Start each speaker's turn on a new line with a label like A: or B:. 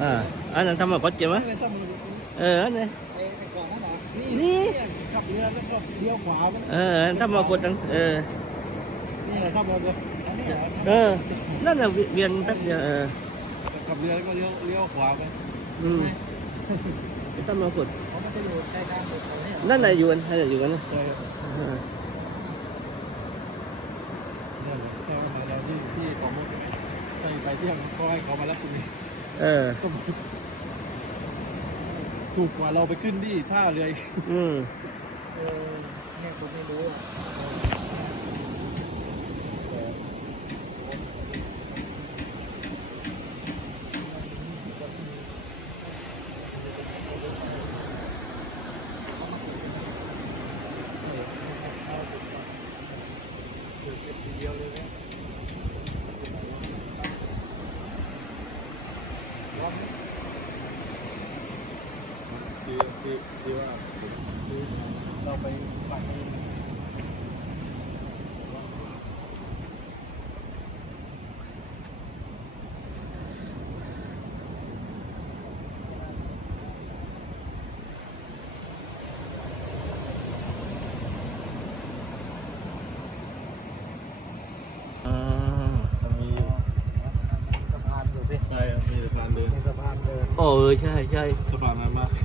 A: อันนั้นทำมาพอดเจ็บไหมอันนี้นี่ขับเรือแล้วก็เลี้ยวขวาทำมากดนี่ทำมาเลยนั่นน่ะเวียนแป๊บเดียวขับเรือแล้วก็เลี้ยวขวาไปทำมากดนั่นไหนอยู่กันอยู่กันนะที่ของไปเที่ยงก็ให้เขามารับตรงนี้ถูกกว่าเราไปขึ้นที่ท่าเรือเนี่ยผมไม่รู้เดียวเลยนะที่ว่าเราไปปั่นใช่มีสะพานเดินโอ้ใช่สะพานนั้นมาก